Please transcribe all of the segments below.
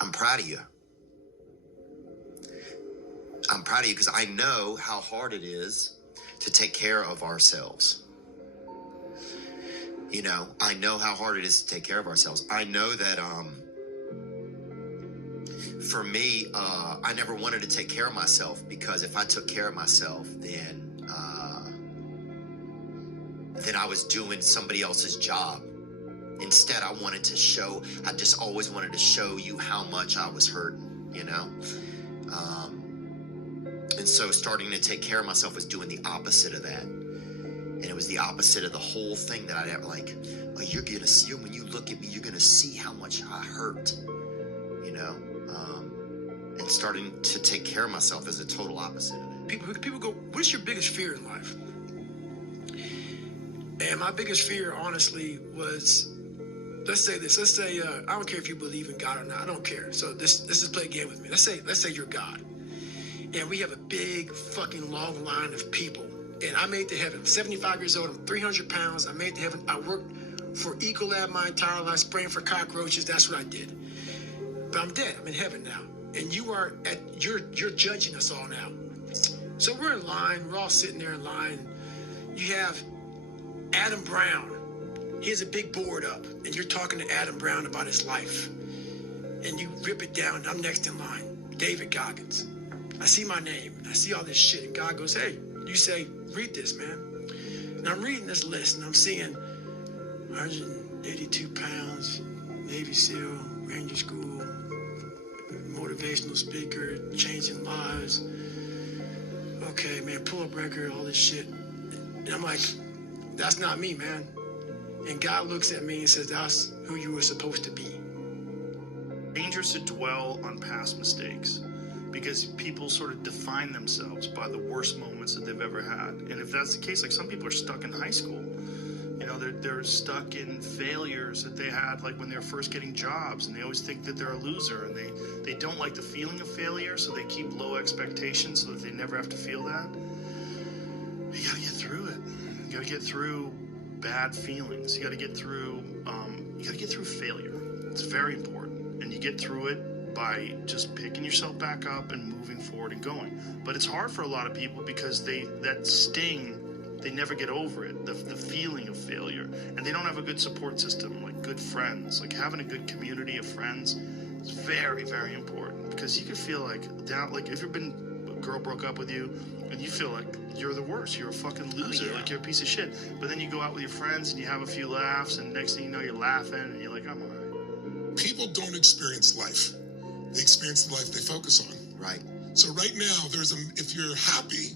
I'm proud of you. I'm proud of you because I know how hard it is to take care of ourselves. I know how hard it is to take care of ourselves. I know that for me, I never wanted to take care of myself because if I took care of myself, then I was doing somebody else's job. Instead, I just always wanted to show you how much I was hurting. And so starting to take care of myself was doing the opposite of that. And it was the opposite of the whole thing that I'd ever oh, you're going to see, when you look at me, you're going to see how much I hurt, you know? And starting to take care of myself is a total opposite of that. People go, what's your biggest fear in life? And my biggest fear, honestly, was, let's say this. Let's say, I don't care if you believe in God or not. I don't care. So let's just play a game with me. Let's say you're God. And we have a big fucking long line of people. And I made it to heaven. I'm 75 years old. I'm 300 pounds. I made it to heaven. I worked for Ecolab my entire life, spraying for cockroaches. That's what I did. But I'm dead. I'm in heaven now. And you're judging us all now. So we're in line. We're all sitting there in line. You have Adam Brown. He has a big board up. And you're talking to Adam Brown about his life. And you rip it down. I'm next in line. David Goggins. I see my name. I see all this shit. And God goes, hey, you say, read this, man. And I'm reading this list, and I'm seeing 182 pounds, Navy SEAL, Ranger School, motivational speaker, changing lives. Okay, man, pull-up record, all this shit. And I'm like, that's not me, man. And God looks at me and says, that's who you were supposed to be. Dangerous to dwell on past mistakes, because people sort of define themselves by the worst moments that they've ever had. And if that's the case, like some people are stuck in high school. They're stuck in failures that they had, like when they were first getting jobs, and they always think that they're a loser, and they don't like the feeling of failure, so they keep low expectations so that they never have to feel that. You gotta get through it. You gotta get through bad feelings. You gotta get through failure. It's very important. And you get through it by just picking yourself back up and moving forward and going. But it's hard for a lot of people because that sting, they never get over it, the feeling of failure. And they don't have a good support system, like good friends. Like having a good community of friends is very, very important, because you can feel like if you've been, a girl broke up with you and you feel like you're the worst, you're a fucking loser, like you're a piece of shit. But then you go out with your friends and you have a few laughs, and next thing you know, you're laughing and you're like, I'm all right. People don't experience life. They experience the life they focus on. Right. So right now, if you're happy,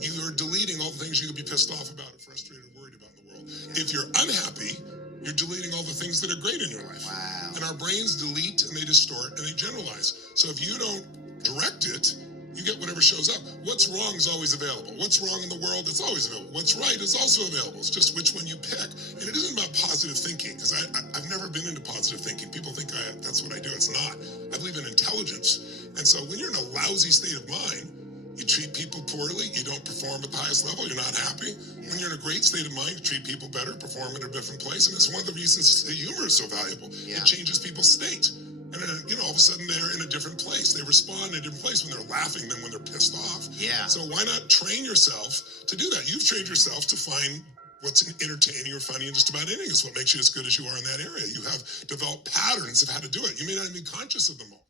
you are deleting all the things you could be pissed off about, or frustrated, or worried about in the world. Yeah. If you're unhappy, you're deleting all the things that are great in your life. Wow. And our brains delete and they distort and they generalize. So if you don't direct it, you get whatever shows up. What's wrong is always available. What's wrong in the world, it's always available. What's right is also available. It's just which one you pick. And it isn't about positive thinking, because I've never been into positive thinking. People think that's what I do. It's not. I believe in intelligence. And so when you're in a lousy state of mind, you treat people poorly, you don't perform at the highest level, you're not happy. Yeah. When you're in a great state of mind, you treat people better, perform at a different place. And it's one of the reasons that humor is so valuable. Yeah. It changes people's state. And then, all of a sudden they're in a different place. They respond in a different place when they're laughing than when they're pissed off. Yeah. So why not train yourself to do that? You've trained yourself to find what's entertaining or funny in just about anything. It's what makes you as good as you are in that area. You have developed patterns of how to do it. You may not even be conscious of them all.